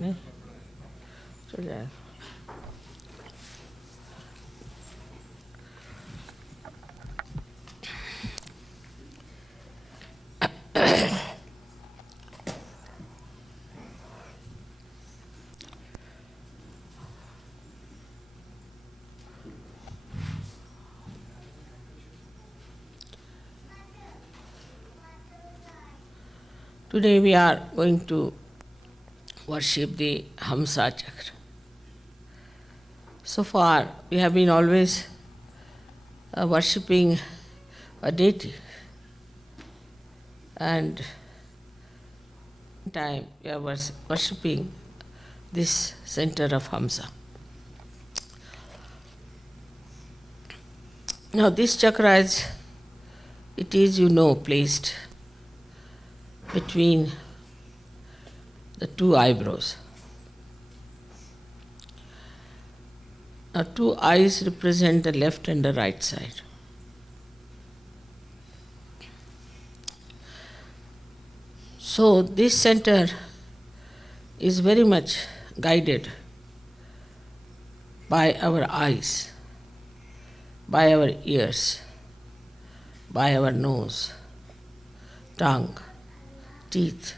नहीं चल जाएगा. Today we are going to worship the Hamsa Chakra. So far we have been always worshipping a deity, and time we are worshipping this center of Hamsa. Now this chakra is, placed between the two eyebrows. Now two eyes represent the left and the right side. So this center is very much guided by our eyes, by our ears, by our nose, tongue, teeth,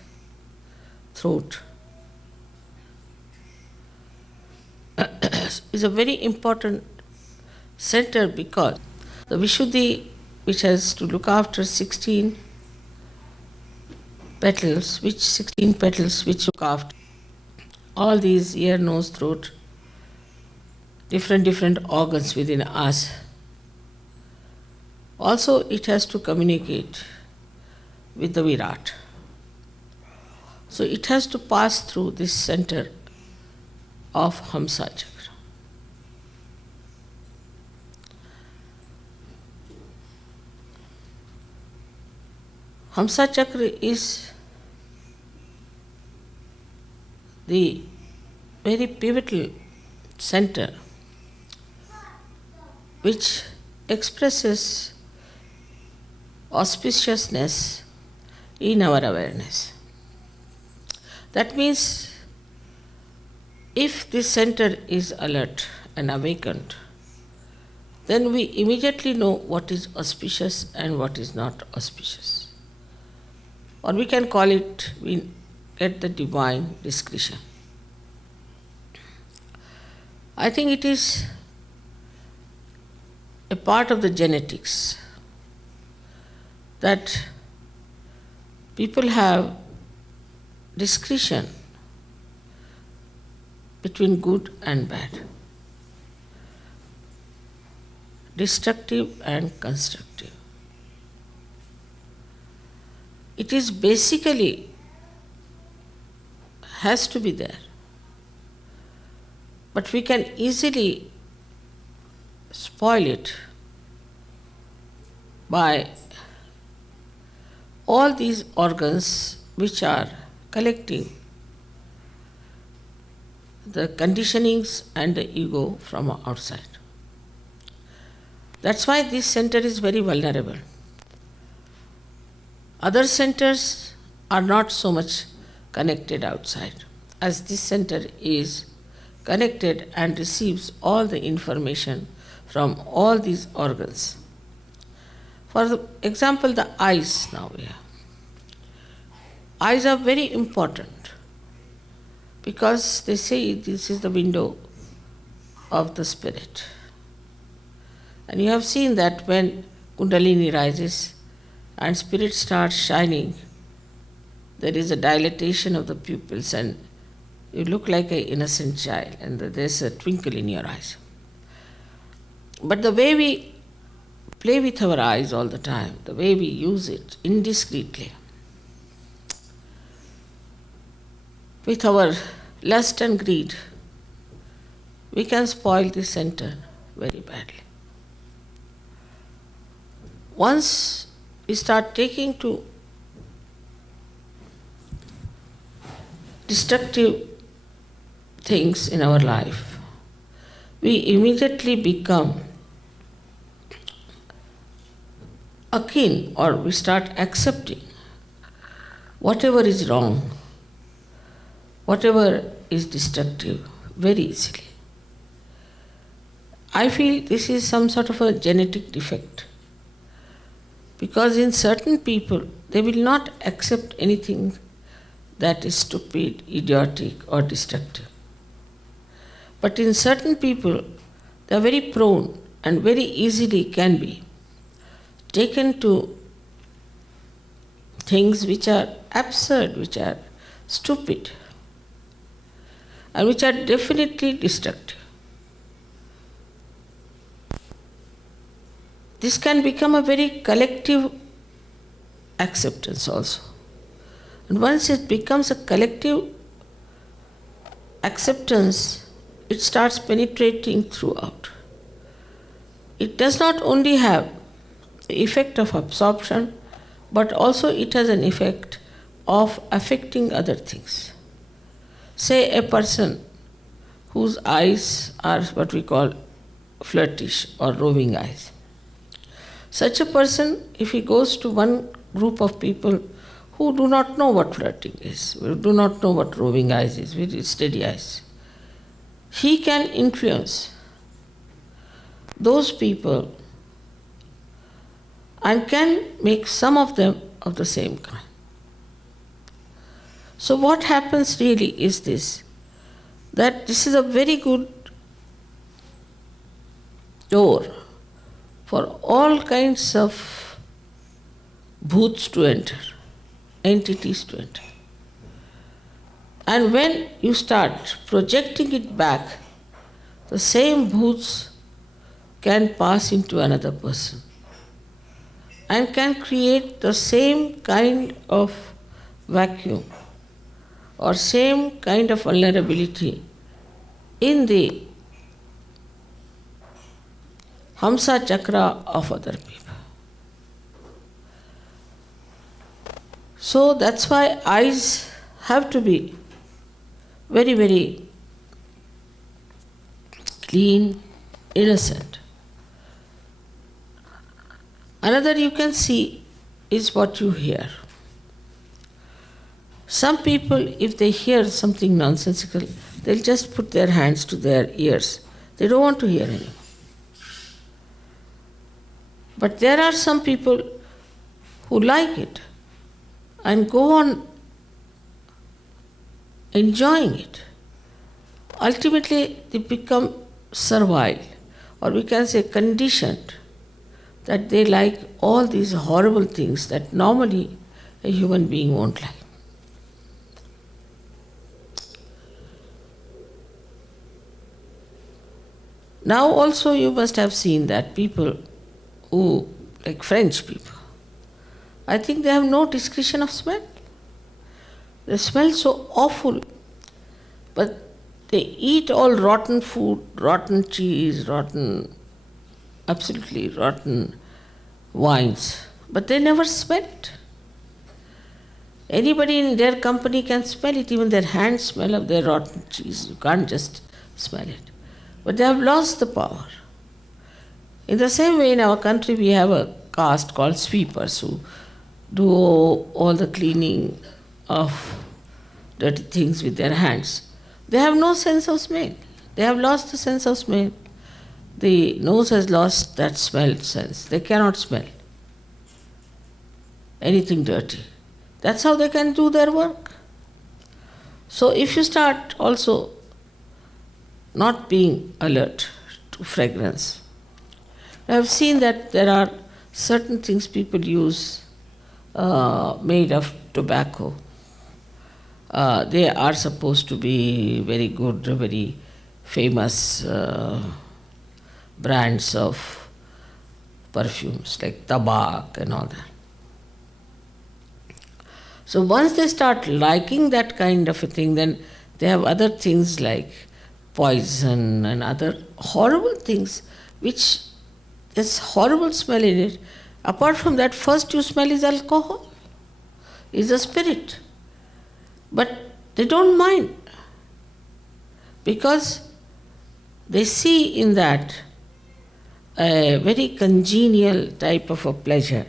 throat. Is a very important center because the Vishuddhi, which has to look after 16 petals, which look after all these ear, nose, throat, different organs within us. Also it has to communicate with the Virat. So it has to pass through this center of Hamsa Chakra. Hamsa Chakra is the very pivotal center which expresses auspiciousness in our awareness. That means if this center is alert and awakened, then we immediately know what is auspicious and what is not auspicious. Or we can call it, we get the divine discretion. I think it is a part of the genetics that people have discretion between good and bad, destructive and constructive. It is basically has to be there, but we can easily spoil it by all these organs which are collecting the conditionings and the ego from outside. That's why this center is very vulnerable. Other centers are not so much connected outside, as this center is connected and receives all the information from all these organs. For example, the eyes now here. Eyes are very important because they say this is the window of the spirit. And you have seen that when Kundalini rises and spirit starts shining, there is a dilatation of the pupils and you look like an innocent child and there's a twinkle in your eyes. But the way we play with our eyes all the time, the way we use it indiscreetly, with our lust and greed, we can spoil the center very badly. Once we start taking to destructive things in our life, we immediately become akin, or we start accepting whatever is wrong, whatever is destructive very easily. I feel this is some sort of a genetic defect, because in certain people they will not accept anything that is stupid, idiotic or destructive. But in certain people they are very prone and very easily can be taken to things which are absurd, which are stupid, and which are definitely destructive. This can become a very collective acceptance also. And once it becomes a collective acceptance, it starts penetrating throughout. It does not only have the effect of absorption, but also it has an effect of affecting other things. Say a person whose eyes are what we call flirtish or roving eyes. Such a person, if he goes to one group of people who do not know what flirting is, who do not know what roving eyes is, very steady eyes, he can influence those people and can make some of them of the same kind. So what happens really is this, that this is a very good door for all kinds of bhoots to enter, entities to enter. And when you start projecting it back, the same bhoots can pass into another person and can create the same kind of vacuum or same kind of vulnerability in the Hamsa Chakra of other people. So that's why eyes have to be very, very clean, innocent. Another you can see is what you hear. Some people, if they hear something nonsensical, they'll just put their hands to their ears. They don't want to hear anymore. But there are some people who like it and go on enjoying it. Ultimately, they become servile, or we can say conditioned, that they like all these horrible things that normally a human being won't like. Now also you must have seen that people who, like French people, I think they have no discretion of smell. They smell so awful, but they eat all rotten food, rotten cheese, absolutely rotten wines, but they never smell it. Anybody in their company can smell it, even their hands smell of their rotten cheese. You can't just smell it. But they have lost the power. In the same way, in our country, we have a caste called sweepers who do all the cleaning of dirty things with their hands. They have no sense of smell. They have lost the sense of smell. The nose has lost that smell sense. They cannot smell anything dirty. That's how they can do their work. So if you start also not being alert to fragrance, I have seen that there are certain things people use made of tobacco. They are supposed to be very good, very famous brands of perfumes like tabak and all that. So once they start liking that kind of a thing, then they have other things like poison and other horrible things which there's horrible smell in it. Apart from that, first you smell is alcohol, is a spirit. But they don't mind because they see in that a very congenial type of a pleasure.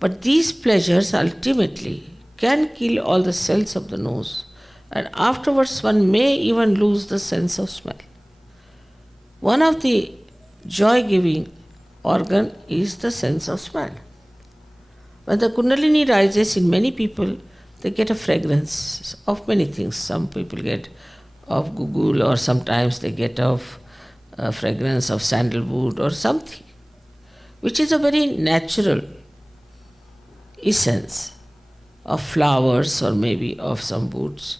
But these pleasures ultimately can kill all the cells of the nose, and afterwards one may even lose the sense of smell. One of the joy-giving organ is the sense of smell. When the Kundalini rises in many people, they get a fragrance of many things. Some people get of gugul, or sometimes they get of a fragrance of sandalwood or something, which is a very natural essence of flowers or maybe of some woods.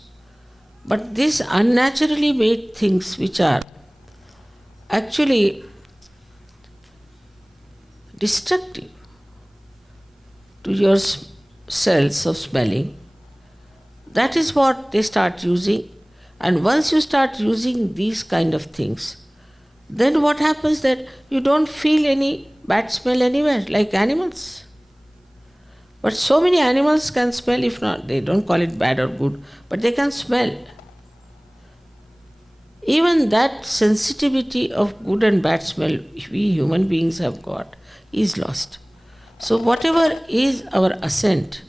But these unnaturally made things which are actually destructive to your cells of smelling, that is what they start using. And once you start using these kind of things, then what happens that you don't feel any bad smell anywhere, like animals. But so many animals can smell, if not, they don't call it bad or good, but they can smell. Even that sensitivity of good and bad smell we human beings have got is lost. So whatever is our ascent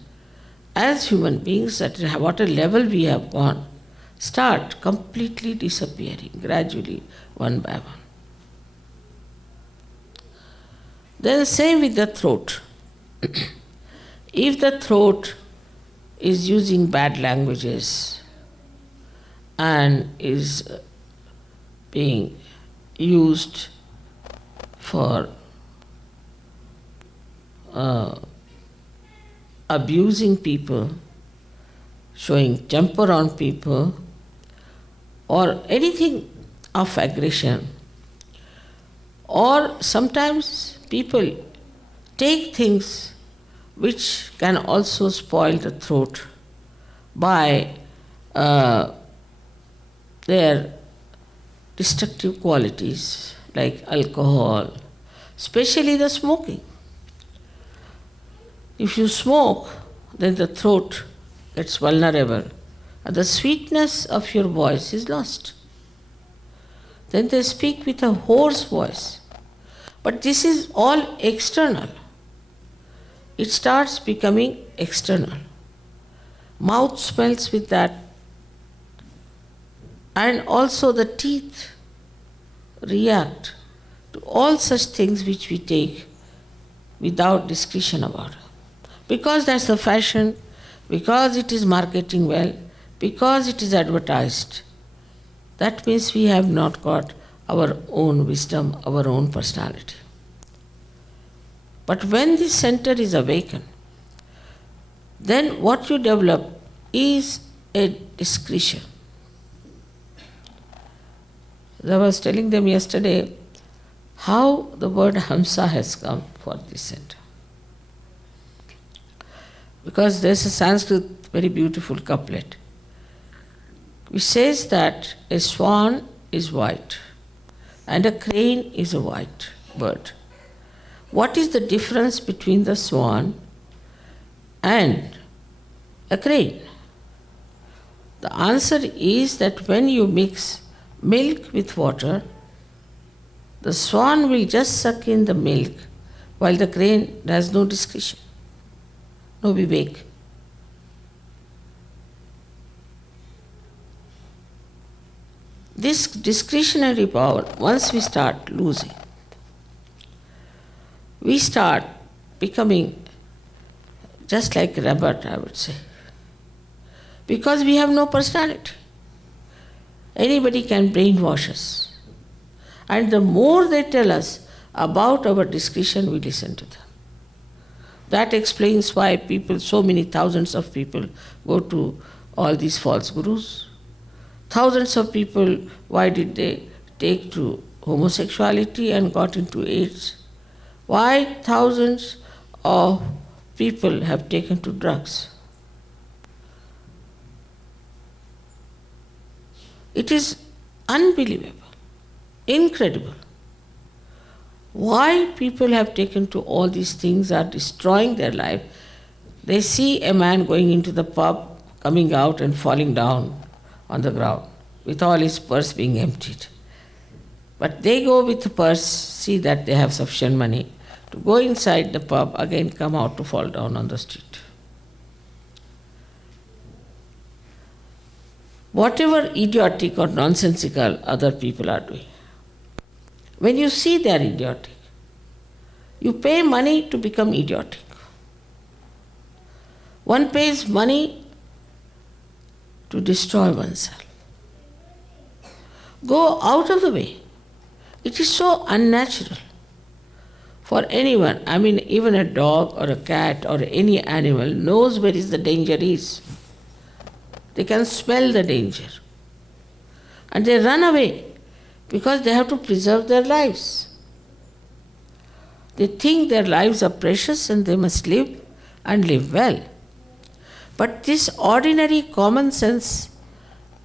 as human beings, at what a level we have gone, start completely disappearing gradually, one by one. Then same with the throat. If the throat is using bad languages and is being used for abusing people, showing temper on people, or anything of aggression, or sometimes people take things which can also spoil the throat by their destructive qualities, like alcohol, especially the smoking. If you smoke, then the throat gets vulnerable and the sweetness of your voice is lost. Then they speak with a hoarse voice. But this is all external. It starts becoming external. Mouth smells with that, and also the teeth react to all such things which we take without discretion about. Because that's the fashion, because it is marketing well, because it is advertised. That means we have not got our own wisdom, our own personality. But when this center is awakened, then what you develop is a discretion. As I was telling them yesterday how the word Hamsa has come for this center. Because there's a Sanskrit very beautiful couplet which says that a swan is white and a crane is a white bird. What is the difference between the swan and a crane? The answer is that when you mix milk with water, the swan will just suck in the milk while the crane has no discretion, no vivek. This discretionary power, once we start losing, we start becoming just like a rabbit, I would say. Because we have no personality. Anybody can brainwash us. And the more they tell us about our discretion, we listen to them. That explains why people, so many thousands of people, go to all these false gurus. Thousands of people, why did they take to homosexuality and got into AIDS? Why thousands of people have taken to drugs? It is unbelievable, incredible. Why people have taken to all these things are destroying their life. They see a man going into the pub, coming out and falling down on the ground with all his purse being emptied. But they go with the purse, see that they have sufficient money to go inside the pub, again come out to fall down on the street. Whatever idiotic or nonsensical other people are doing, when you see they are idiotic, you pay money to become idiotic. One pays money to destroy oneself. Go out of the way. It is so unnatural for anyone. I mean, even a dog or a cat or any animal knows where is the danger is. They can smell the danger. And they run away because they have to preserve their lives. They think their lives are precious and they must live and live well. But this ordinary common sense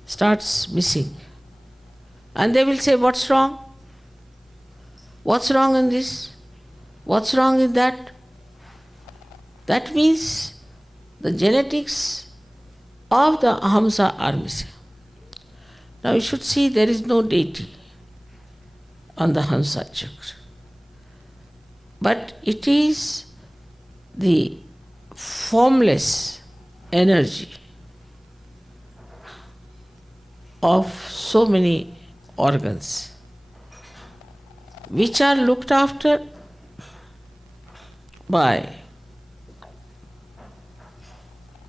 starts missing. And they will say, what's wrong? What's wrong in this? What's wrong in that? That means the genetics of the Hamsa are missing. Now you should see there is no deity on the Hamsa Chakra. But it is the formless energy of so many organs which are looked after by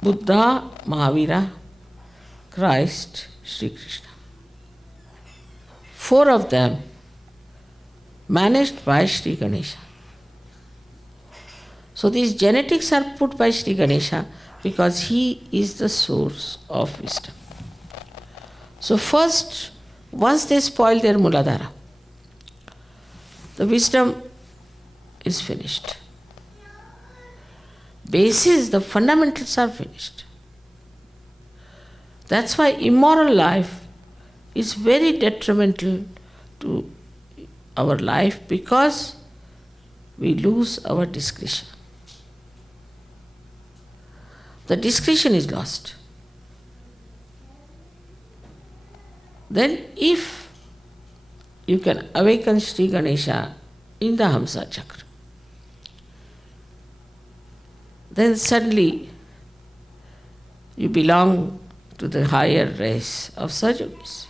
Buddha, Mahavira, Christ, Sri Krishna. 4 of them managed by Sri Ganesha. So these genetics are put by Sri Ganesha because he is the source of wisdom. So first, once they spoil their Muladhara, the wisdom is finished. Basis, the fundamentals are finished. That's why immoral life is very detrimental to our life because we lose our discretion. The discretion is lost. Then if you can awaken Sri Ganesha in the Hamsa Chakra, then suddenly you belong to the higher race of Sahajayogis.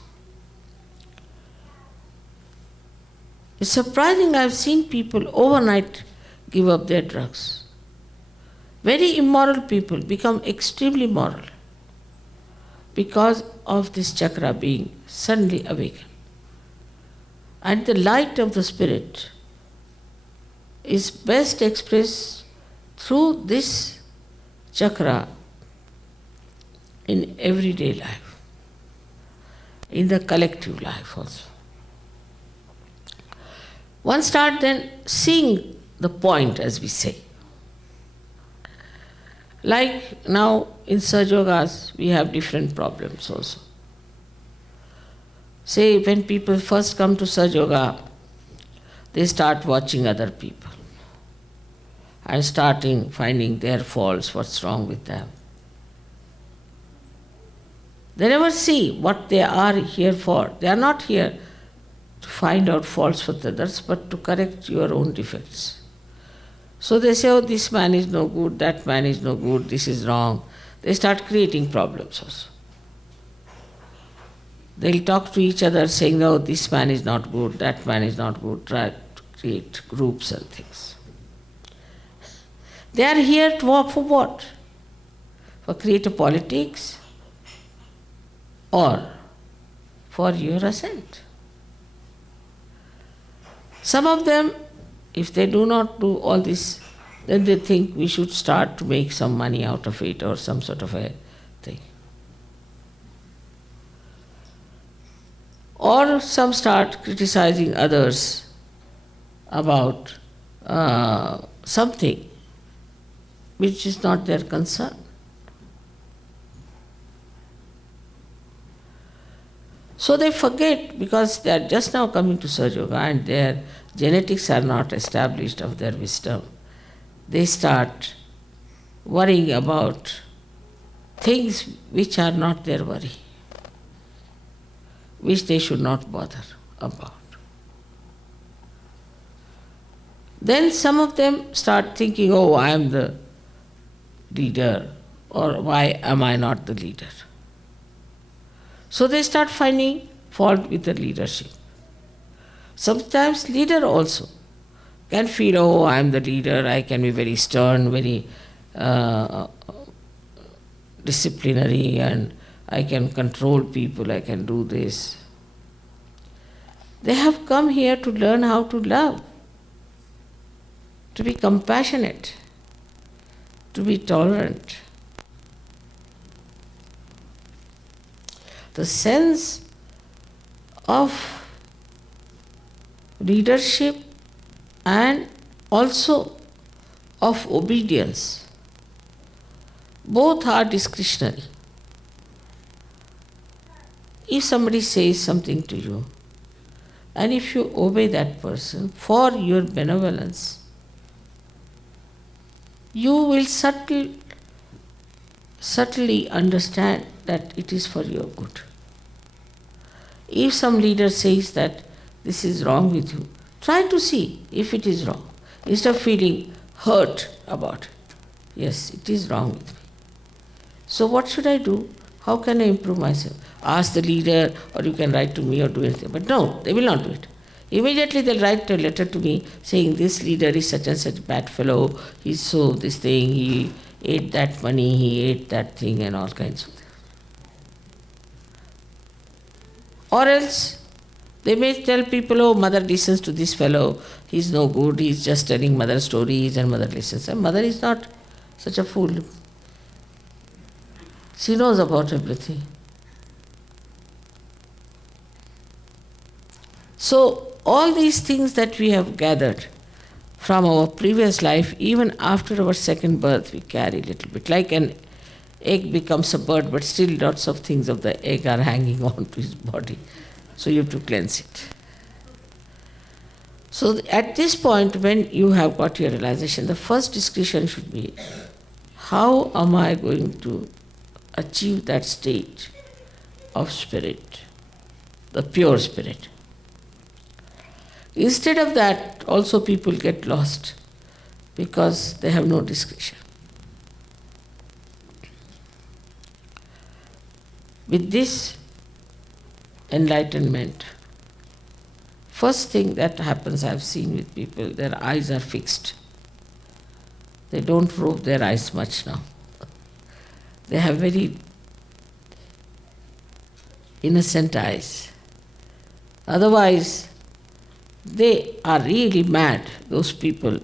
It's surprising, I've seen people overnight give up their drugs. Very immoral people become extremely moral because of this chakra being suddenly awakened. And the light of the spirit is best expressed through this chakra in everyday life, in the collective life also. One starts then seeing the point, as we say. Like now in SahajaYogas, we have different problems also. Say when people first come to SahajaYoga, they start watching other people and starting finding their faults, what's wrong with them. They never see what they are here for. They are not here to find out faults with others, but to correct your own defects. So they say, oh, this man is no good, that man is no good, this is wrong. They start creating problems also. They'll talk to each other saying, oh, this man is not good, that man is not good, try to create groups and things. They are here for what? For creative politics, or for your ascent. Some of them, if they do not do all this, then they think we should start to make some money out of it or some sort of a thing. Or some start criticizing others about something which is not their concern. So they forget, because they are just now coming to SahajaYoga and their genetics are not established of their wisdom. They start worrying about things which are not their worry, which they should not bother about. Then some of them start thinking, oh, I am the leader, or why am I not the leader? So they start finding fault with the leadership. Sometimes leader also can feel, oh, I am the leader, I can be very stern, very disciplinary, and I can control people, I can do this. They have come here to learn how to love, to be compassionate, to be tolerant. The sense of leadership and also of obedience, both are discretionary. If somebody says something to you, and if you obey that person for your benevolence, you will subtly understand that it is for your good. If some leader says that this is wrong with you, try to see if it is wrong, instead of feeling hurt about it. Yes, it is wrong with me. So what should I do? How can I improve myself? Ask the leader, or you can write to me or do anything. But no, they will not do it. Immediately they'll write a letter to me saying this leader is such and such bad fellow, he's so this thing, he ate that money, he ate that thing, and all kinds of things. Or else they may tell people, oh, mother listens to this fellow, he's no good, he's just telling mother stories and mother listens. And mother is not such a fool. She knows about everything. So all these things that we have gathered from our previous life, even after our second birth, we carry a little bit. Like an egg becomes a bird, but still lots of things of the egg are hanging on to his body. So you have to cleanse it. So at this point, when you have got your realization, the first discussion should be, how am I going to achieve that state of spirit, the pure spirit? Instead of that, also people get lost because they have no discretion. With this enlightenment, first thing that happens, I've seen with people, their eyes are fixed. They don't rove their eyes much now. They have very innocent eyes. Otherwise, they are really mad, those people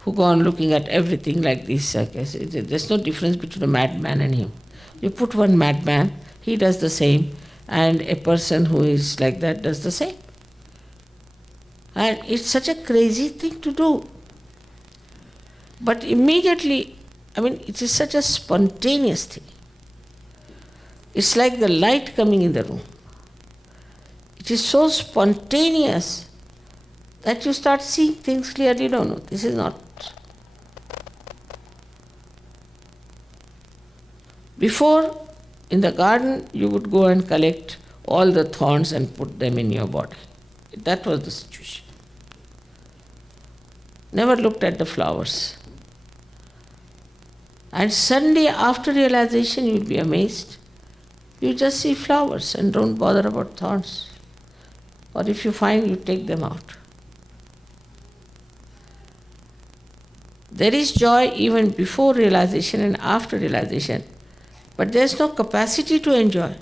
who go on looking at everything like this. There's no difference between a madman and him. You put one madman, he does the same, and a person who is like that does the same. And it's such a crazy thing to do. But immediately, it is such a spontaneous thing. It's like the light coming in the room. It is so spontaneous that you start seeing things clearly. No, this is not. Before, in the garden, you would go and collect all the thorns and put them in your body. That was the situation. Never looked at the flowers. And suddenly, after realization, you'll be amazed. You just see flowers and don't bother about thorns. Or if you find, you take them out. There is joy even before realization and after realization, but there is no capacity to enjoy.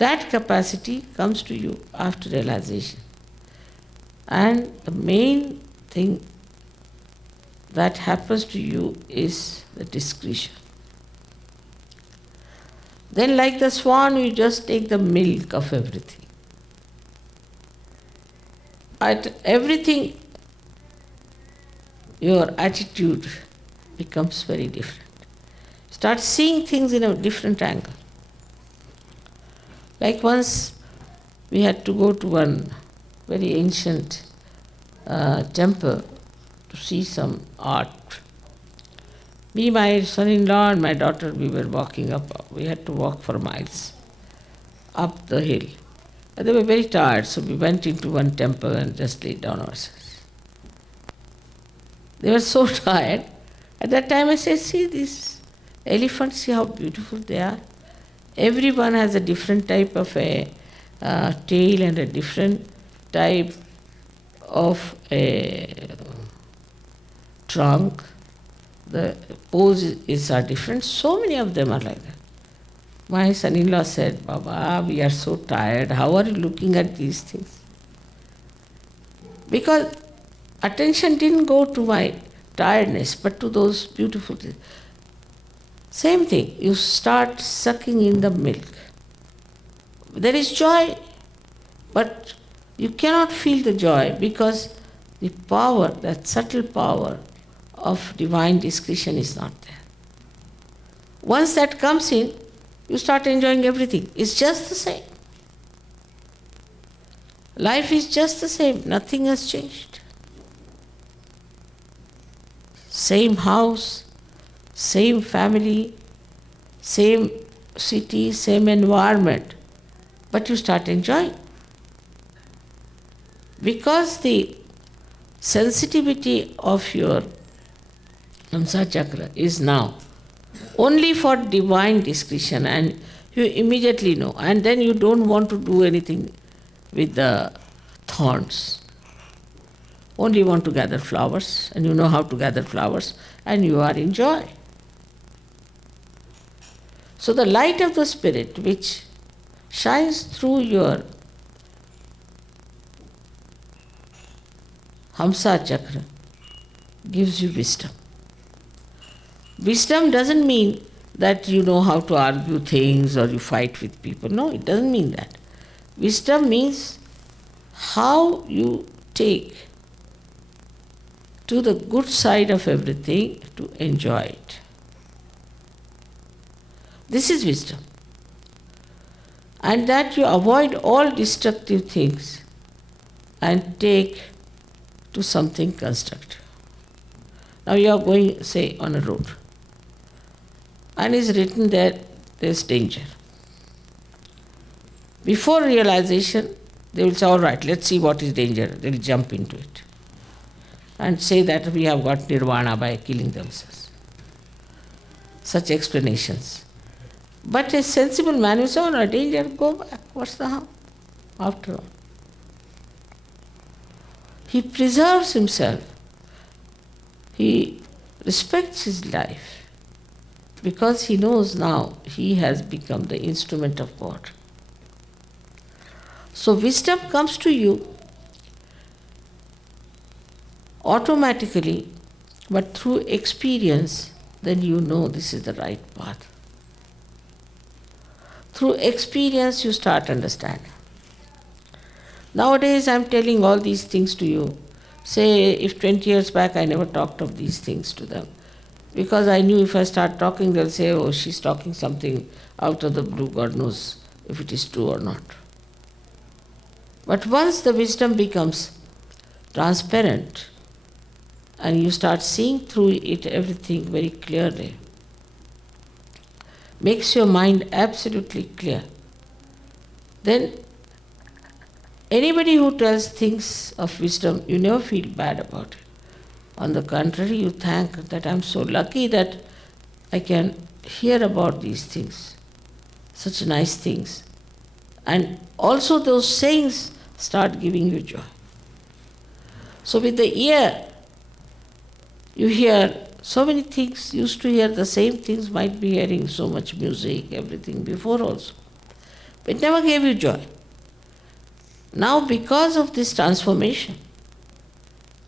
That capacity comes to you after realization. And the main thing that happens to you is the discretion. Then, like the swan, you just take the milk of everything. At everything, your attitude becomes very different. Start seeing things in a different angle. Like once we had to go to one very ancient temple to see some art. Me, my son-in-law and my daughter, we were walking up. We had to walk for miles up the hill. And they were very tired, so we went into one temple and just laid down ourselves. They were so tired. At that time I said, see these elephants, see how beautiful they are. Everyone has a different type of a tail and a different type of a trunk. The poses are different. So many of them are like that. My son-in-law said, Baba, we are so tired. How are you looking at these things? Because attention didn't go to my tiredness, but to those beautiful things. Same thing, you start sucking in the milk. There is joy, but you cannot feel the joy because the power, that subtle power of divine discretion is not there. Once that comes in, you start enjoying everything. It's just the same. Life is just the same. Nothing has changed. Same house, same family, same city, same environment. But you start enjoying. Because the sensitivity of your Hamsa Chakra is now only for divine discretion, and you immediately know, and then you don't want to do anything with the thorns. Only want to gather flowers, and you know how to gather flowers, and you are in joy. So the light of the Spirit which shines through your Hamsa Chakra gives you wisdom. Wisdom doesn't mean that you know how to argue things or you fight with people. No, it doesn't mean that. Wisdom means how you take to the good side of everything to enjoy it. This is wisdom. And that you avoid all destructive things and take to something constructive. Now you are going, say, on a road, and it's written there, there's danger. Before realization, they will say, all right, let's see what is danger. They will jump into it and say that we have got nirvana by killing themselves. Such explanations. But a sensible man will say, oh no, danger, go back. What's the harm? After all. He preserves himself. He respects his life because he knows now he has become the instrument of God. So wisdom comes to you automatically, but through experience, then you know this is the right path. Through experience, you start understanding. Nowadays, I'm telling all these things to you. Say, if 20 years back I never talked of these things to them, because I knew if I start talking, they'll say, oh, she's talking something out of the blue, God knows if it is true or not. But once the wisdom becomes transparent and you start seeing through it everything very clearly, makes your mind absolutely clear, then anybody who tells things of wisdom, you never feel bad about it. On the contrary, you thank that I'm so lucky that I can hear about these things, such nice things. And also those sayings start giving you joy. So with the ear, you hear so many things, used to hear the same things, might be hearing so much music, everything before also. It never gave you joy. Now, because of this transformation,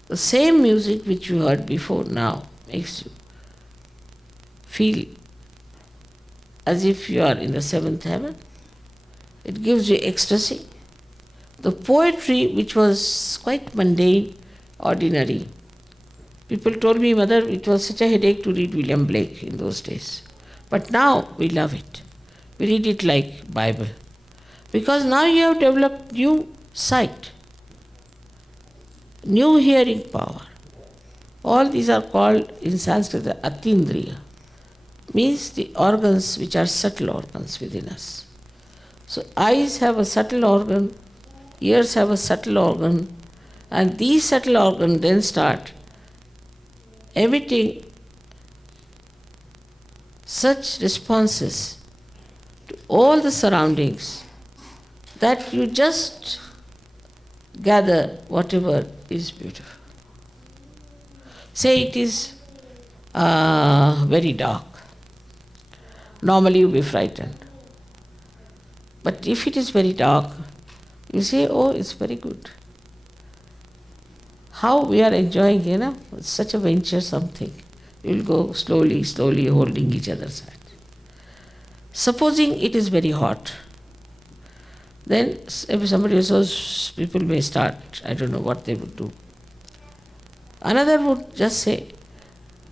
the same music which you heard before now makes you feel as if you are in the seventh heaven. It gives you ecstasy. The poetry, which was quite mundane, ordinary. People told me, Mother, it was such a headache to read William Blake in those days. But now we love it. We read it like Bible. Because now you have developed new sight, new hearing power. All these are called in Sanskrit the Atindriya. Means the organs which are subtle organs within us. So eyes have a subtle organ, ears have a subtle organ, and these subtle organs then start emitting such responses to all the surroundings that you just gather whatever is beautiful. Say it is very dark. Normally you will be frightened. But if it is very dark, you say, oh, it's very good. How we are enjoying, it's such a venture something. You will go slowly, slowly holding each other's hand. Supposing it is very hot, then if somebody says, people may start, I don't know what they would do. Another would just say,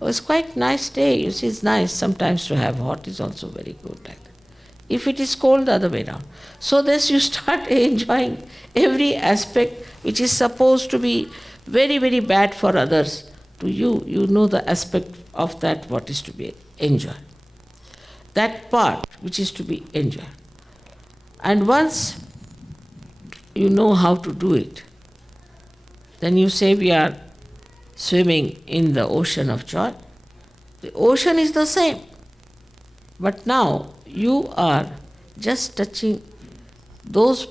oh, it's quite nice day. You see, it's nice sometimes to have hot is also very good. Like that. If it is cold, the other way around. So thus you start enjoying every aspect which is supposed to be very, very bad for others. To you, you know the aspect of that what is to be enjoyed. That part which is to be enjoyed. And once you know how to do it, then you say we are swimming in the ocean of joy. The ocean is the same. But now you are just touching those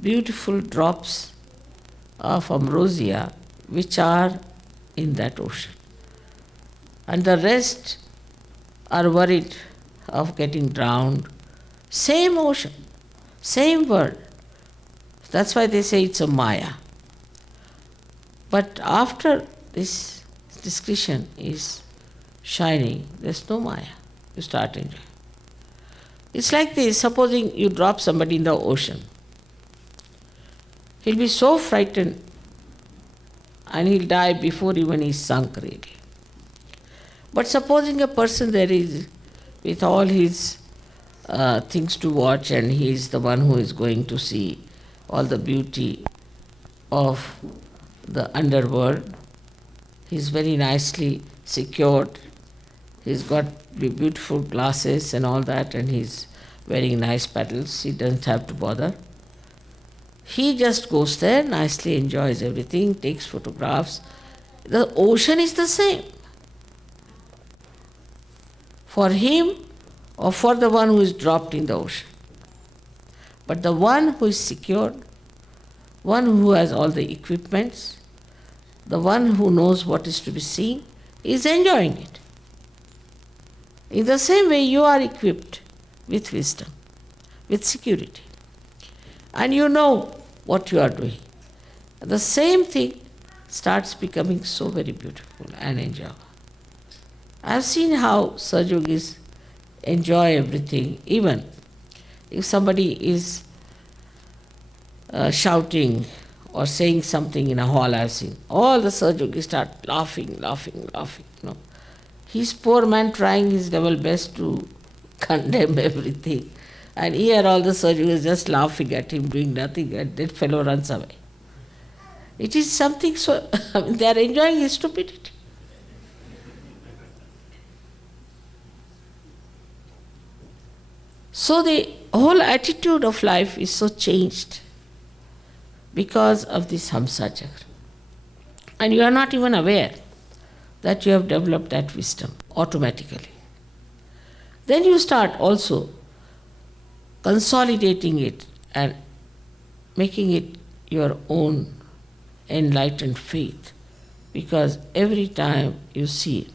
beautiful drops of ambrosia which are in that ocean. And the rest are worried of getting drowned. Same ocean, same world. That's why they say it's a Maya. But after this discretion is shining, there's no Maya. You start enjoying. It's like this, supposing you drop somebody in the ocean. He'll be so frightened and he'll die before even he's sunk really. But supposing a person there is with all his things to watch and he's the one who is going to see all the beauty of the underworld. He's very nicely secured. He's got beautiful glasses and all that, and he's wearing nice paddles. He doesn't have to bother. He just goes there, nicely enjoys everything, takes photographs. The ocean is the same. For him or for the one who is dropped in the ocean. But the one who is secured, one who has all the equipments, the one who knows what is to be seen, is enjoying it. In the same way, you are equipped with wisdom, with security. And you know what you are doing. The same thing starts becoming so very beautiful and enjoyable. I have seen how SahajaYogis enjoy everything, even if somebody is shouting or saying something in a hall. I have seen all the SahajaYogis start laughing. He's poor man trying his level best to condemn everything. And here all the SahajaYogis just laughing at him, doing nothing, and that fellow runs away. It is something so, they are enjoying his stupidity. So the whole attitude of life is so changed because of this Hamsa Chakra. And you are not even aware that you have developed that wisdom automatically. Then you start also consolidating it and making it your own enlightened faith, because every time you see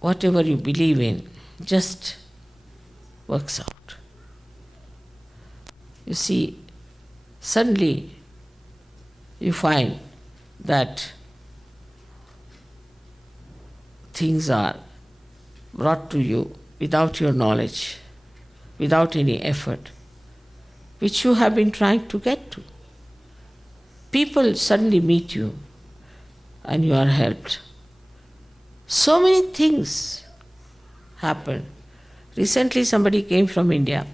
whatever you believe in just works out. you see, suddenly you find that things are brought to you without your knowledge, without any effort, which you have been trying to get to. People suddenly meet you and you are helped. So many things happen. Recently somebody came from India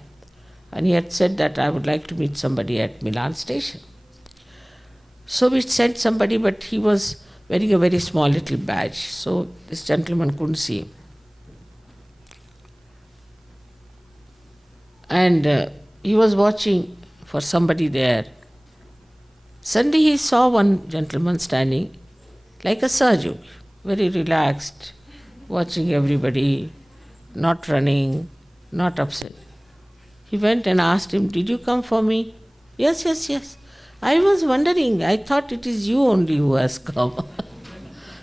and he had said that I would like to meet somebody at Milan station. So we sent somebody, but he was wearing a very small little badge, so this gentleman couldn't see him. And he was watching for somebody there. Suddenly he saw one gentleman standing like a SahajaYogi, very relaxed, watching everybody, not running, not upset. He went and asked him, "Did you come for me?" "Yes, yes, yes. I was wondering, I thought it is you only who has come."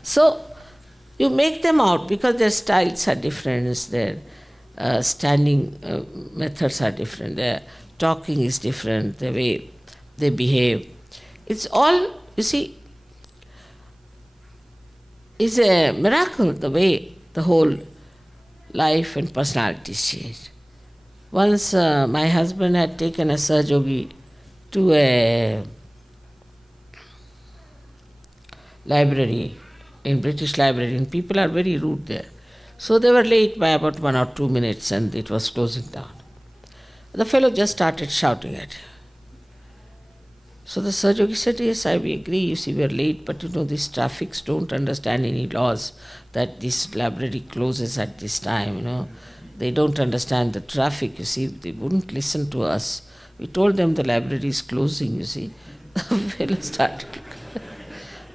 So you make them out because their styles are different, their standing methods are different, their talking is different, the way they behave. It's all, you see, is a miracle the way the whole life and personalities change. Once my husband had taken a SahajaYogi to a library, in British library, and people are very rude there. So they were late by about 1 or 2 minutes and it was closing down. The fellow just started shouting at him. So the SahajaYogi said, "Yes, I agree, you see, we are late, but these traffics don't understand any laws that this library closes at this time, They don't understand the traffic, you see, they wouldn't listen to us. We told them the library is closing, you see." The fellow started.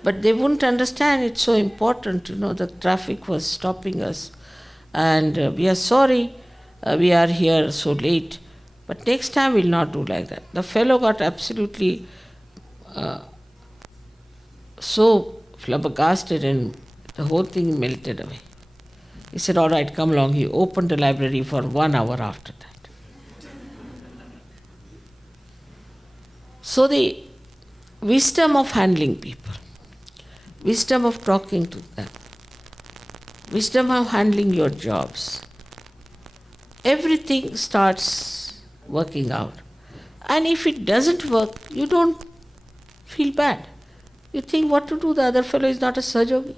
But they wouldn't understand, it's so important, the traffic was stopping us. And we are sorry, we are here so late, but next time we'll not do like that. The fellow got absolutely so flabbergasted and the whole thing melted away. He said, "All right, come along." He opened the library for 1 hour after that. So the wisdom of handling people, wisdom of talking to them, wisdom of handling your jobs, everything starts working out. And if it doesn't work, you don't feel bad. You think, what to do? The other fellow is not a SahajaYogi.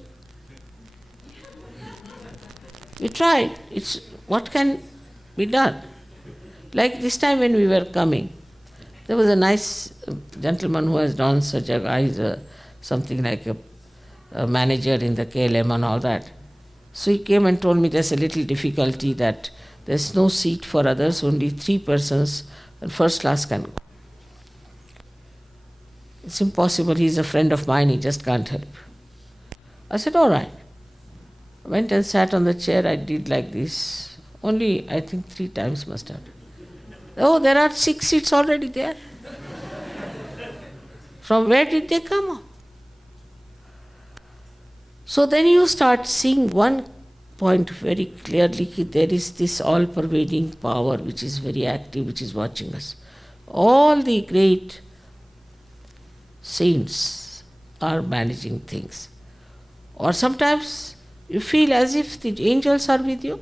We tried. What can be done? Like this time when we were coming, there was a nice gentleman who has done SahajaYoga. He's something like a manager in the KLM and all that. So he came and told me there's a little difficulty that there's no seat for others, only 3 persons, and first class can go. It's impossible, he's a friend of mine, he just can't help. I said, all right. I went and sat on the chair, I did like this. Only, I think 3 times must have. Oh, there are 6 seats already there. From where did they come up? So then you start seeing one point very clearly, there is this all-pervading power which is very active, which is watching us. All the great saints are managing things. Or sometimes you feel as if the angels are with you.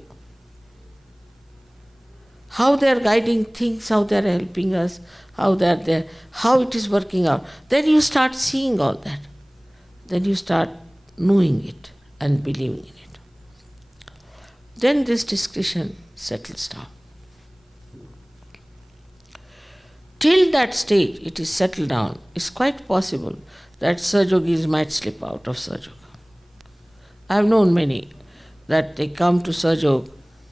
How they are guiding things, how they are helping us, how they are there, how it is working out. Then you start seeing all that. Then you start knowing it and believing in it. Then this discussion settles down. Till that stage it is settled down, it's quite possible that SahajaYogis might slip out of SahajaYoga. I have known many that they come to SahajaYoga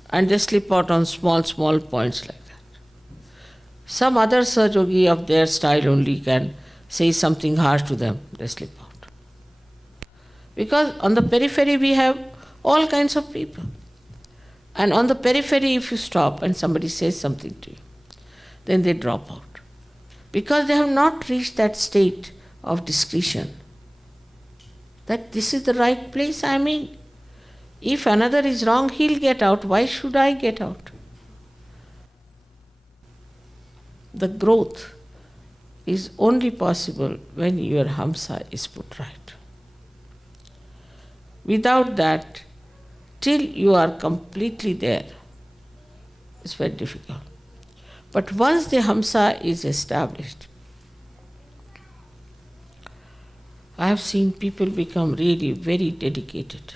and they slip out on small points like that. Some other SahajaYogi of their style only can say something harsh to them, they slip out. Because on the periphery we have all kinds of people. And on the periphery if you stop and somebody says something to you, then they drop out. Because they have not reached that state of discretion, that this is the right place I'm in. If another is wrong, he'll get out. Why should I get out? the growth is only possible when your Hamsa is put right. Without that, till you are completely there, it's very difficult. But once the Hamsa is established, I have seen people become really very dedicated.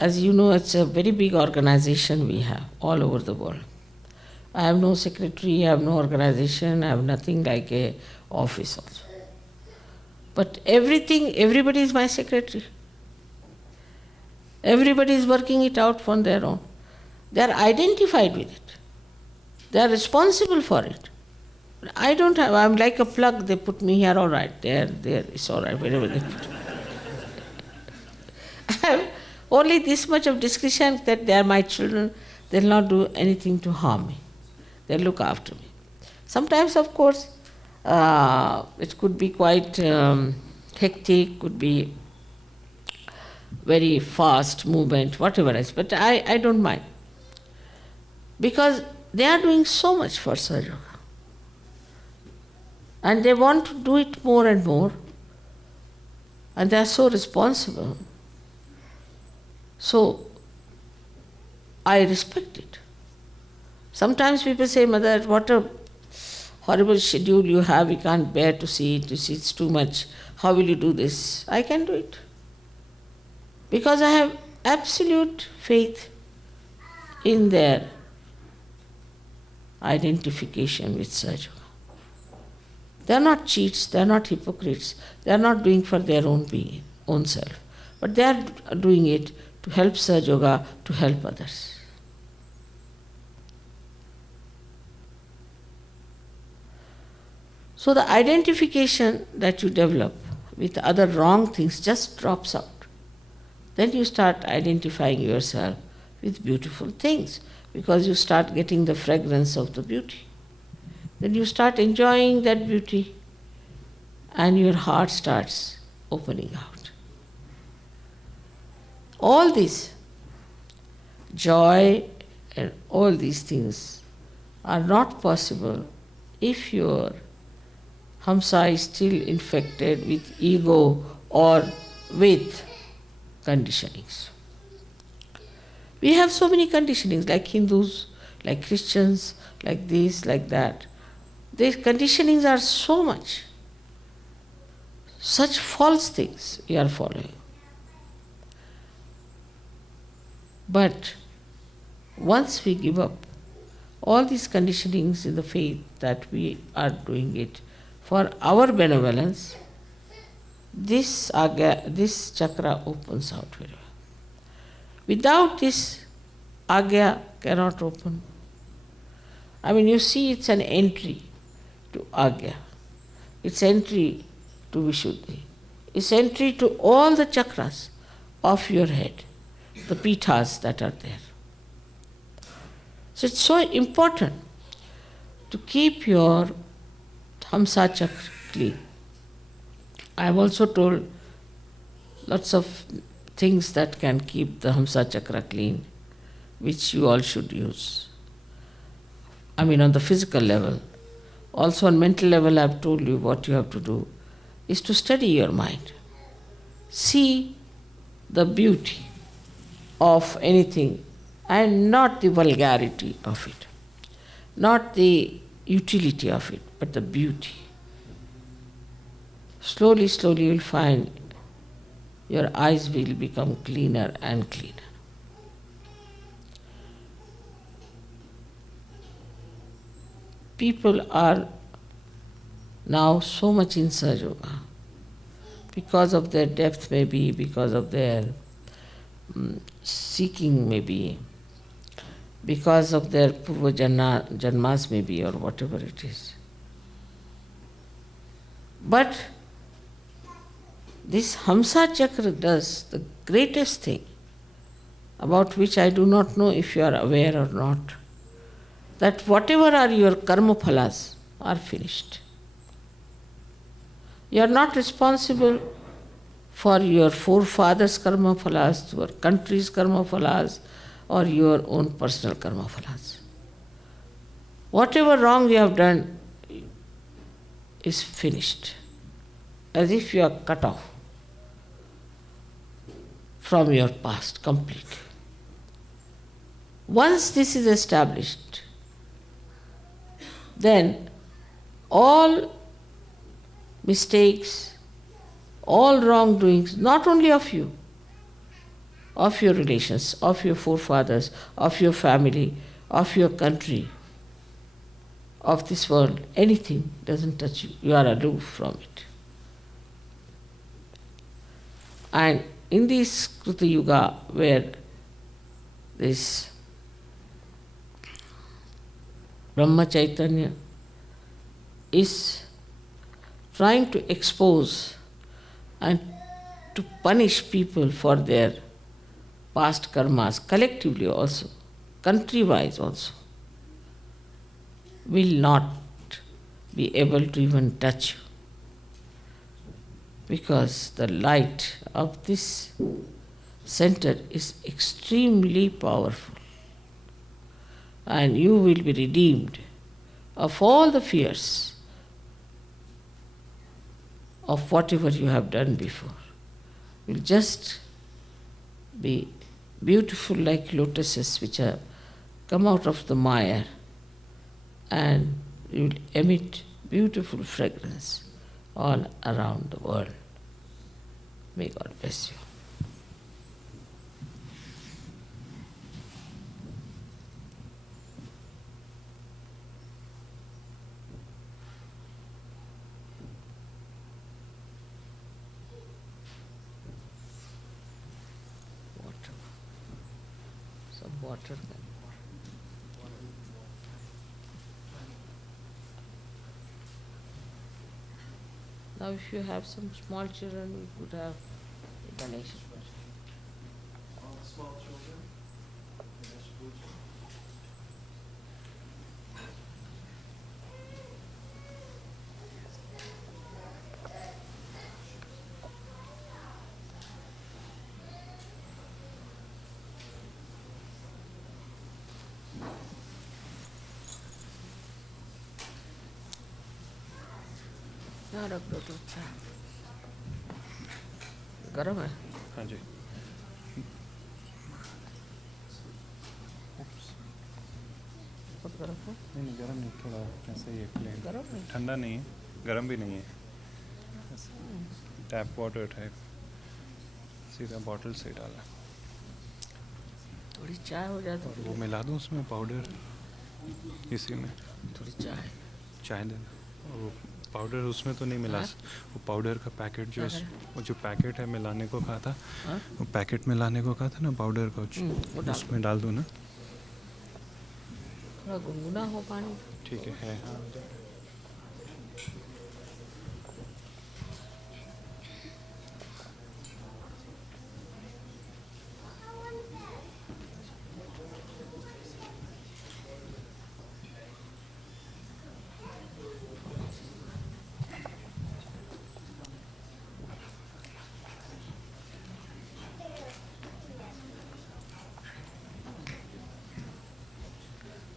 As you know, it's a very big organization we have all over the world. I have no secretary, I have no organization, I have nothing like a office also. But everybody is my secretary. Everybody is working it out on their own. They are identified with it. They are responsible for it. I don't have, I'm like a plug, they put me here, all right, there, it's all right, wherever they put me. I have only this much of discretion that they are my children, they'll not do anything to harm me. They'll look after me. Sometimes, of course, it could be quite hectic, could be very fast movement, whatever else, but I don't mind. Because they are doing so much for SahajaYoga. And they want to do it more and more. And they are so responsible. So, I respect it. Sometimes people say, Mother, what a horrible schedule you have, we can't bear to see it, it's too much. How will you do this? I can do it. Because I have absolute faith in their identification with SahajaYoga. They are not cheats, they are not hypocrites, they are not doing for their own being, own self. But they are doing it to help SahajaYoga, to help others. So the identification that you develop with other wrong things just drops out. Then you start identifying yourself with beautiful things because you start getting the fragrance of the beauty. Then you start enjoying that beauty and your heart starts opening out. All this joy and all these things are not possible if your Hamsa is still infected with ego or with conditionings. We have so many conditionings, like Hindus, like Christians, like this, like that. These conditionings are so much. Such false things we are following. But once we give up all these conditionings in the faith that we are doing it for our benevolence, this chakra opens out very well. Without this, agya cannot open. I mean, you see, it's an entry to agya. It's entry to Vishuddhi. It's entry to all the chakras of your head, the pithas that are there. So it's so important to keep your Hamsa chakra clean. I have also told lots of things that can keep the Hamsa chakra clean, which you all should use. I mean, on the physical level. Also on mental level, I have told you what you have to do is to study your mind. See the beauty of anything and not the vulgarity of it, not the utility of it, but the beauty. Slowly, slowly you will find your eyes will become cleaner and cleaner. People are now so much in SahajaYoga because of their depth, maybe because of their seeking, maybe because of their Purva Janmas, maybe, or whatever it is. But this Hamsa chakra does the greatest thing, about which I do not know if you are aware or not, that whatever are your karma phalas are finished. You are not responsible for your forefathers' karma phalas, your country's karma phalas, or your own personal karma phalas. Whatever wrong you have done is finished, as if you are cut off from your past completely. Once this is established, then all mistakes, all wrongdoings, not only of you, of your relations, of your forefathers, of your family, of your country, of this world, anything doesn't touch you. You are aloof from it. And in this Kruta Yuga, where this Brahma Chaitanya is trying to expose and to punish people for their past karmas, collectively also, country-wise also, will not be able to even touch you. Because the light of this center is extremely powerful. And you will be redeemed of all the fears of whatever you have done before. You'll just be beautiful like lotuses which have come out of the mire, and you will emit beautiful fragrance all around the world. May God bless you. Water. Some water. Now if you have some small children, we could have Ganesh. All small children, Ganesh Puja. यहाँ रख दो तो अच्छा है। गरम है? हाँ जी। बहुत गरम है? नहीं गरम नहीं, थोड़ा ऐसा ही है प्लेन। गरम नहीं? ठंडा नहीं है, गरम भी नहीं है। टैप वाटर टाइप, सीधा बॉटल से डाला। थोड़ी चाय हो जाए तो। वो मिला दूँ उसमें पाउडर, इसी में थोड़ी चाय। चाय देना। और वो पाउडर उसमें तो नहीं मिला। वो पाउडर का पैकेट जो वो जो पैकेट है मिलाने को कहा था, वो पैकेट मिलाने को कहा था ना पाउडर का, उसमें डाल दूँ ना? थोड़ा गुनगुना हो पानी। ठीक है। हाँ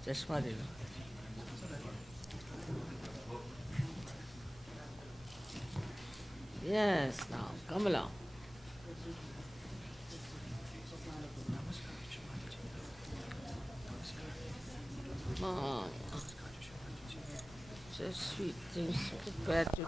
चश्मा दे लो। Yes, now come along. Mom, so sweet things prepared to do.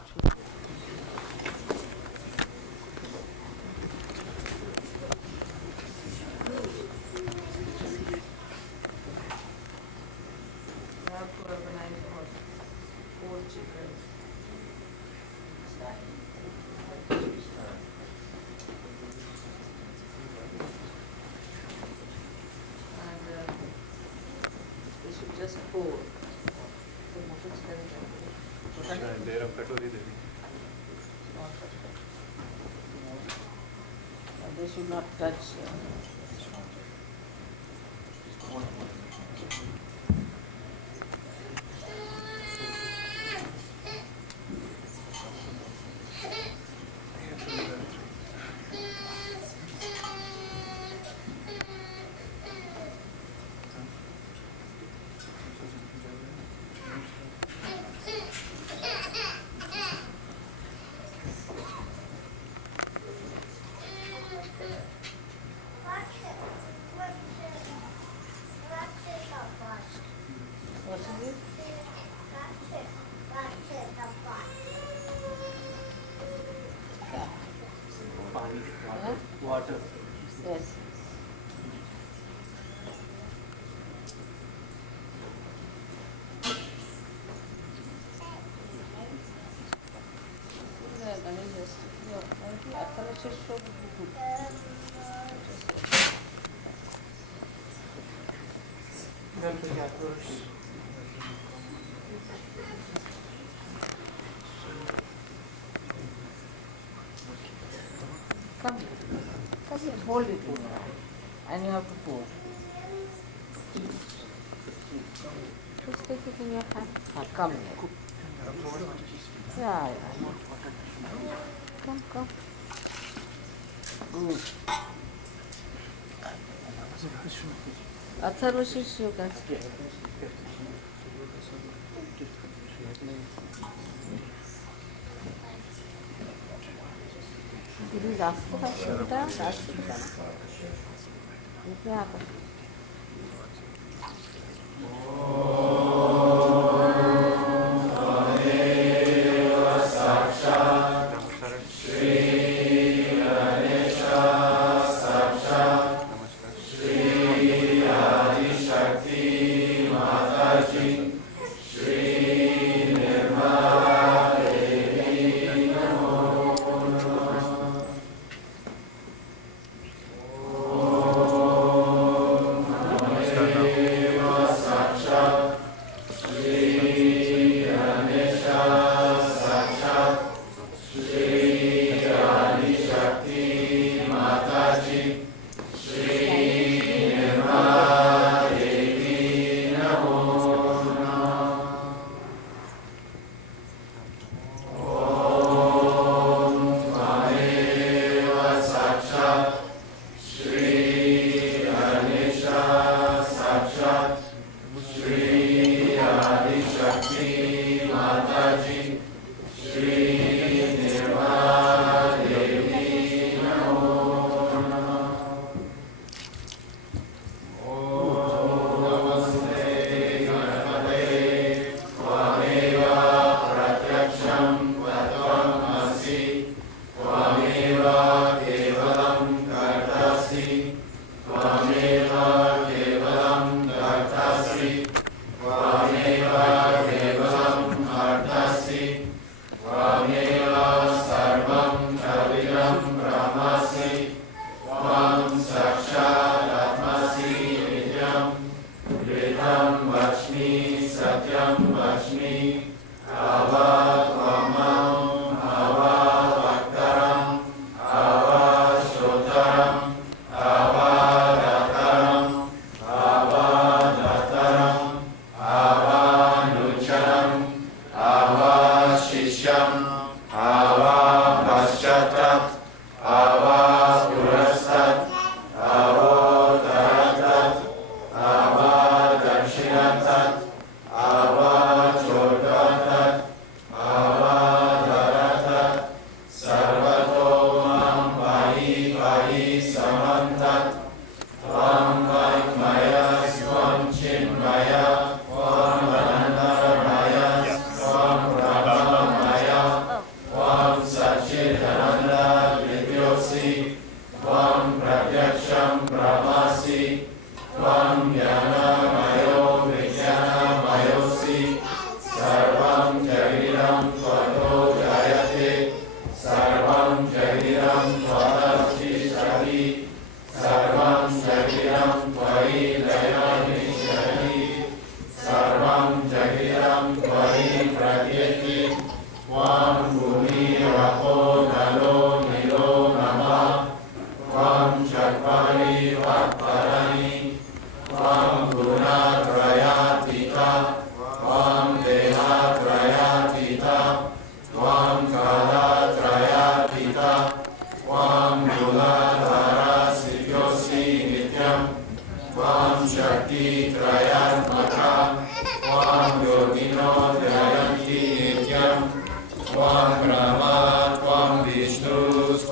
Just pour. दे रहा हूँ, कटोरी दे दी। They should not touch. What is it? Water. Yes. Come here, hold it and you have to pour. Just take it in your hand. Come here. Yeah. Come. Atharvashish you can see. It is Ashta.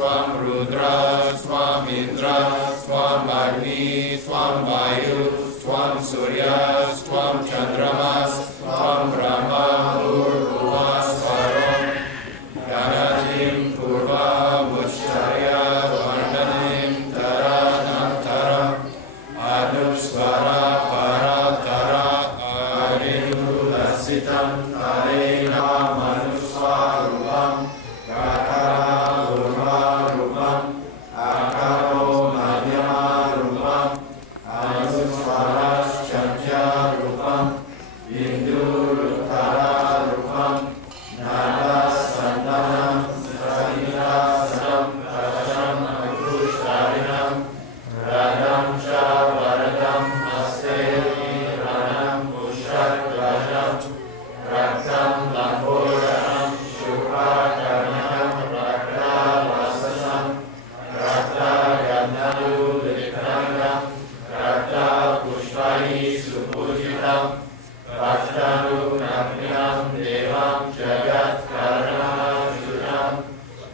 Swam Rudra, Swam Indra, Swam Swam Vayu, Swam Surya, Swam Chandramas, Swam Brahma, Bhurva Svaram, Ganatim Purva Mushaya, Vandanim Taranam Taram, Anusvara Para Tara, Arinu Lasitam, Arena Manusvarupam, Kakara Urva Rupam, Akaro Madhyama Rupam, Anusvaras Chantya Rupam, Bindu Ruttara Rupam, Nada Santanam, Sanita Sam, Kacham Akushtarinam, Radam Cha Varadam, Aste Ranam, Ushat Rajam, Raktam Lambodaram, Shubha Karnam, Rakta Vasasam, Rakta Gandalu Likranam, Rakta Pushpani Supujitam, Vaktanu Nagnam Devam Jagat Karanam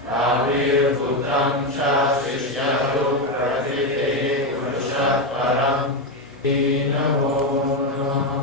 Avir Bhutam Cha Sishyaru Pratite Purushat Param Namo Namaha.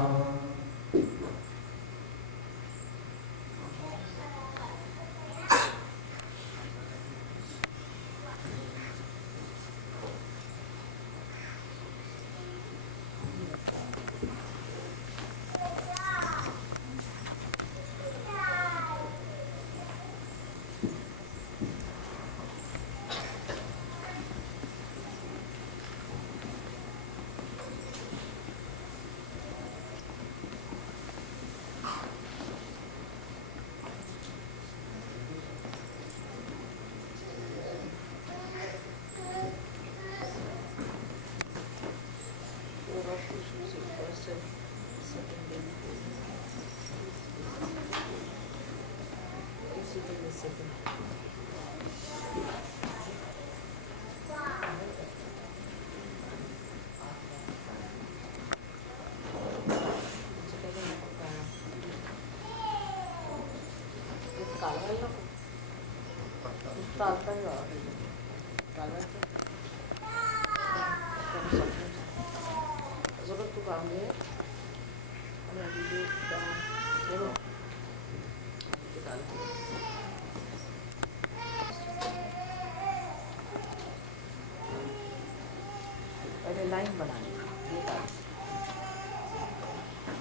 पहले line बनानी ये बात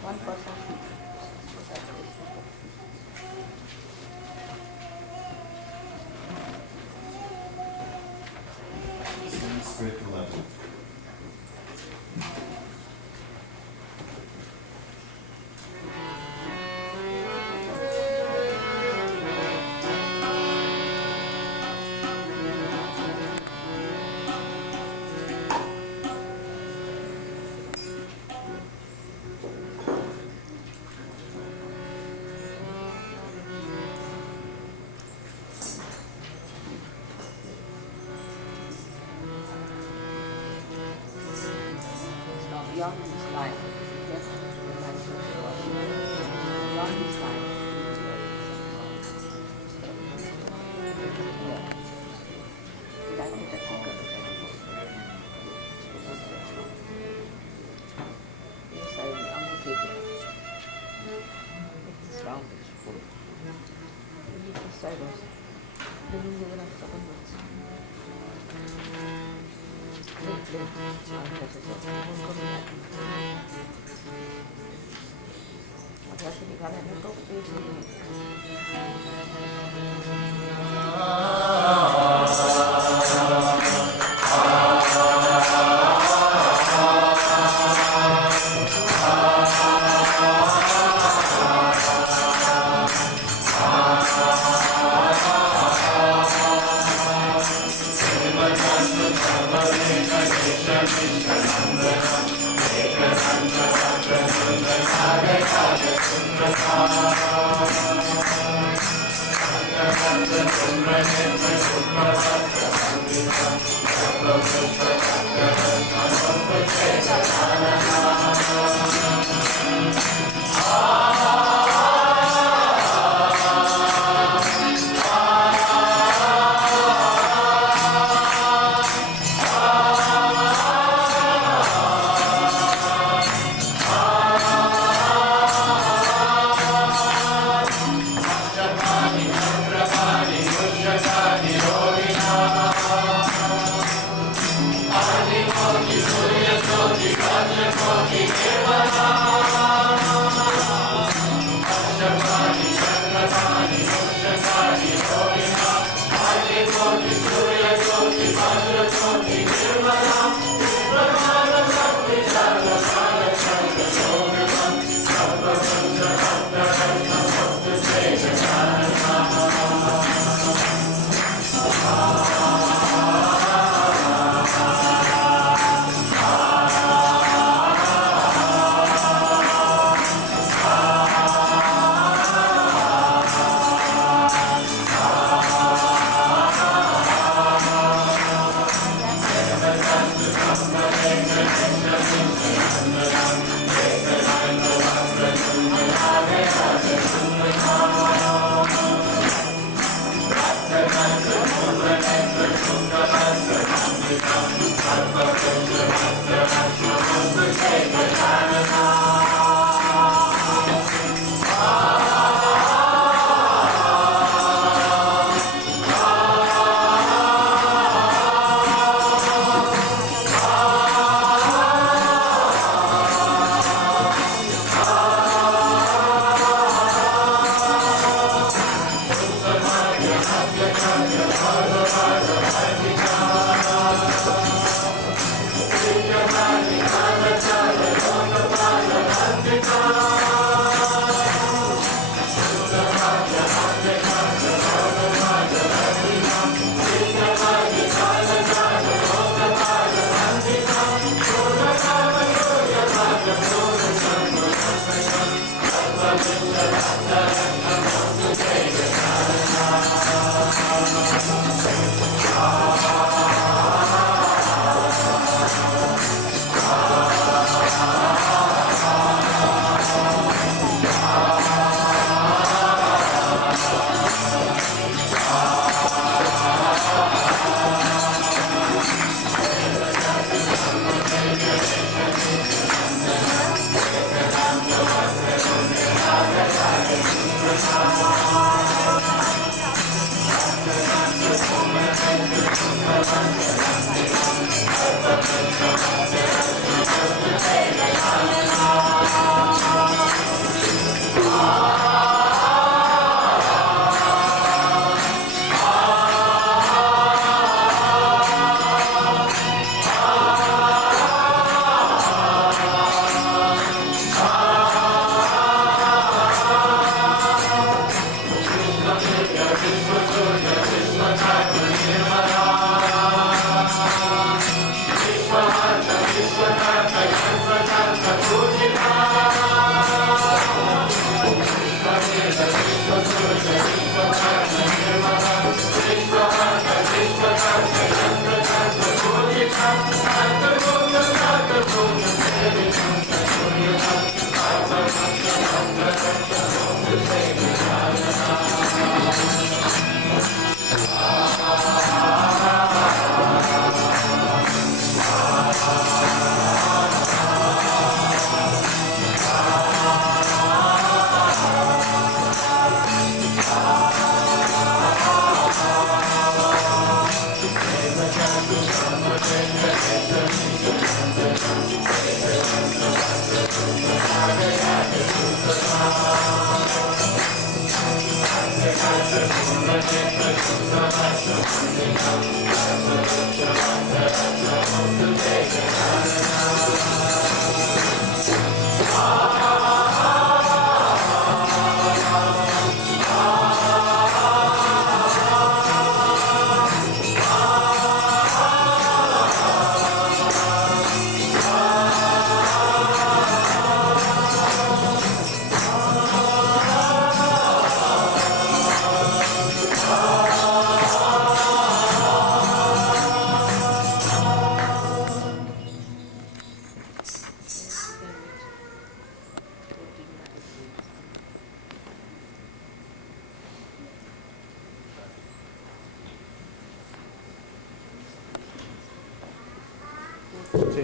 1% Spiritual level. beyond this life, yes, beyond this life,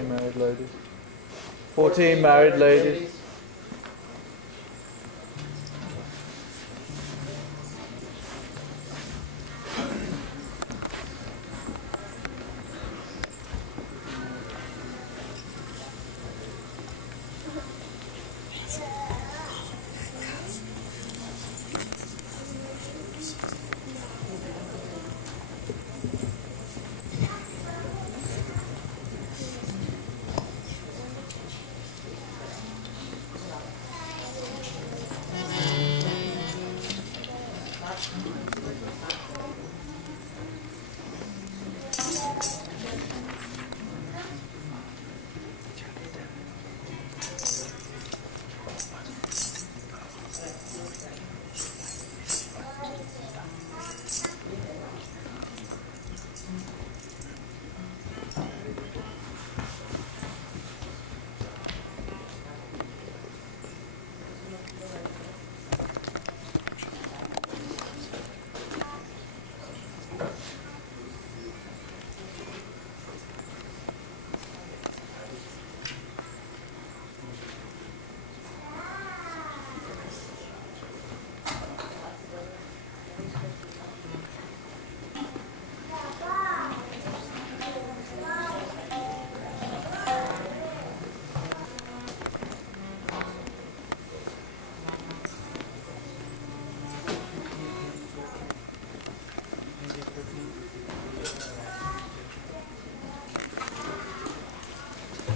Married ladies. 14 married ladies.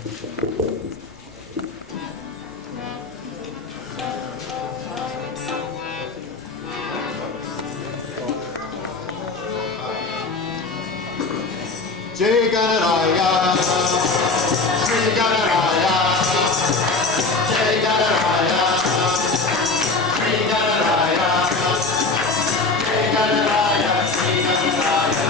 Jai Ganaraya, Shri Ganaraya, Jai Ganaraya, Shri Ganaraya, Jai Ganaraya, Shri Ganaraya,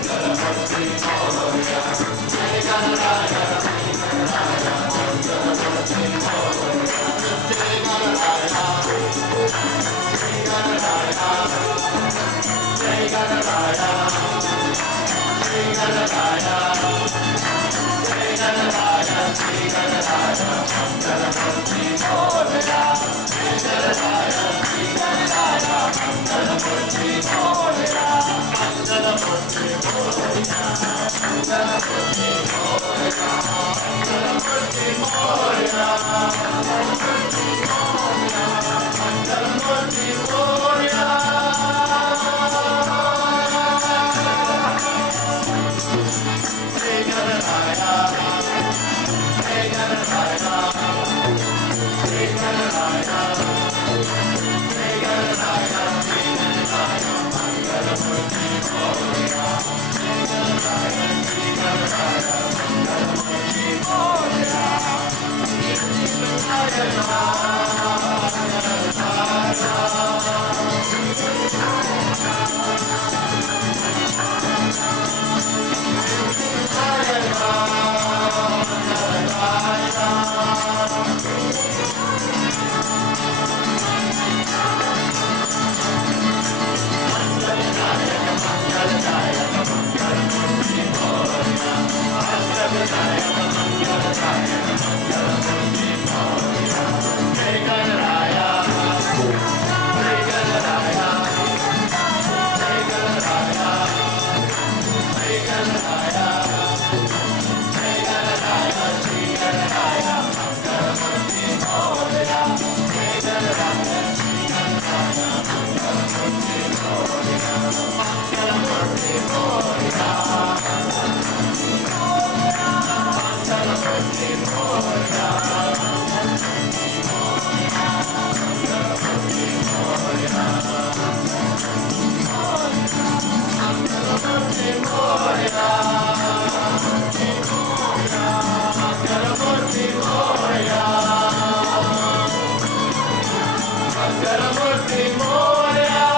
Mangalamurti Moria, Jai Ganaraya, Shri Ganaraya, Mangalamurti Moria, Jai Ganaraya, Shri Ganaraya, Jai Ganaraya. Jai Ganaraya, Jai Ganaraya, Jai Ganaraya, Mangalamurti Moria. Jai Ganaraya, Jai Ganaraya, Mangalamurti Moria. Mangalamurti Moria, Mangalamurti Moria, Mangalamurti Moria, Mangalamurti Moria.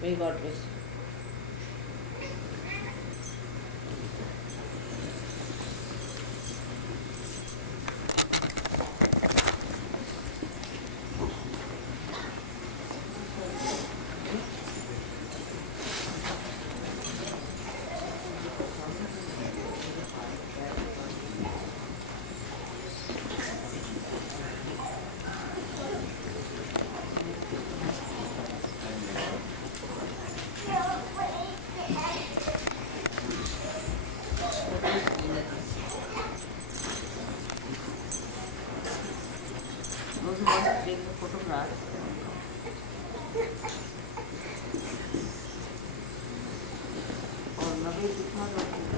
May God bless you. Those who want to take the photograph, और नवे कितना प्रसाद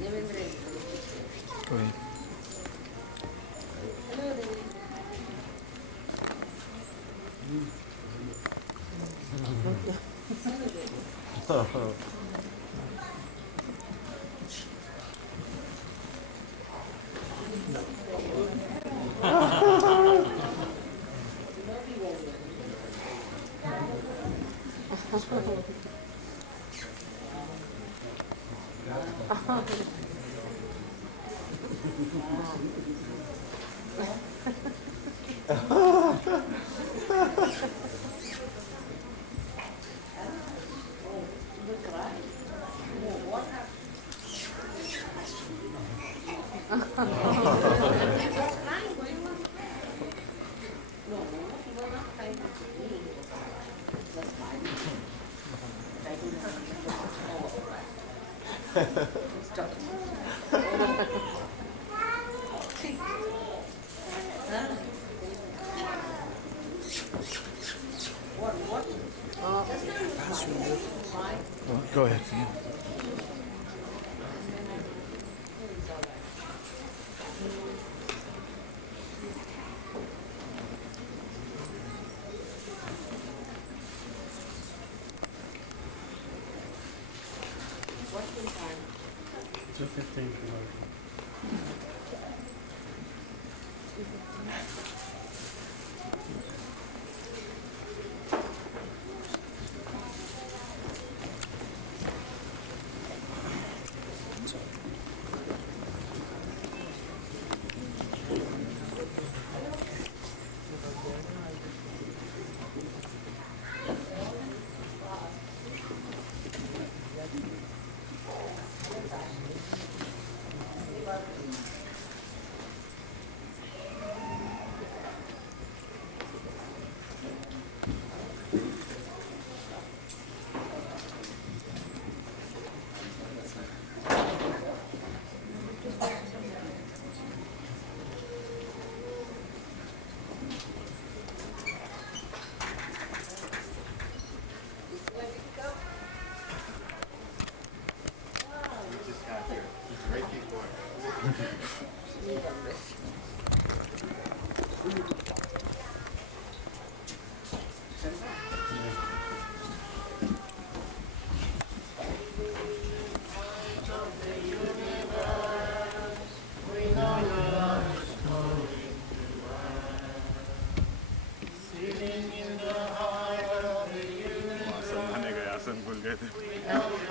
Devendra Go ahead. Go ahead.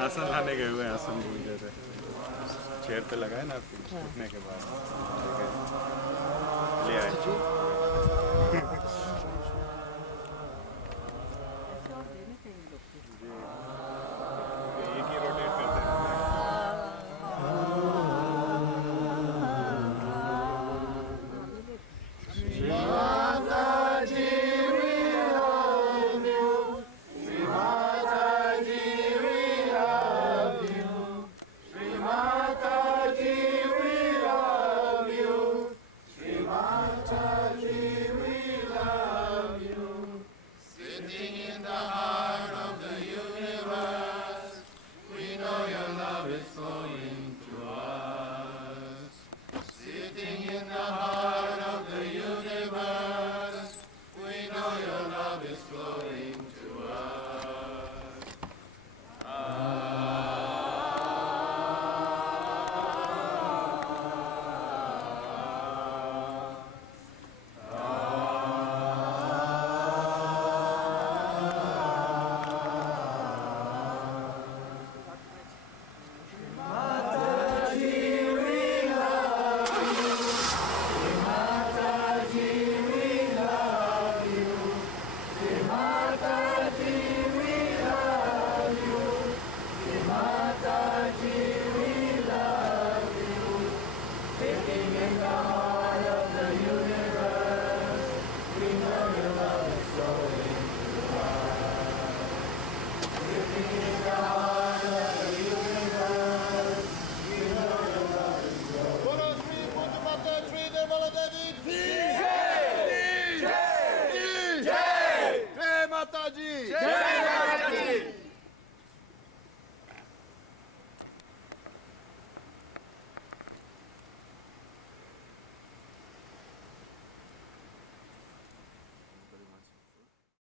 आसन लाने गए हुए आसन भूल गए थे चेयर पे लगाए ना फिर उठने के बाद ले आए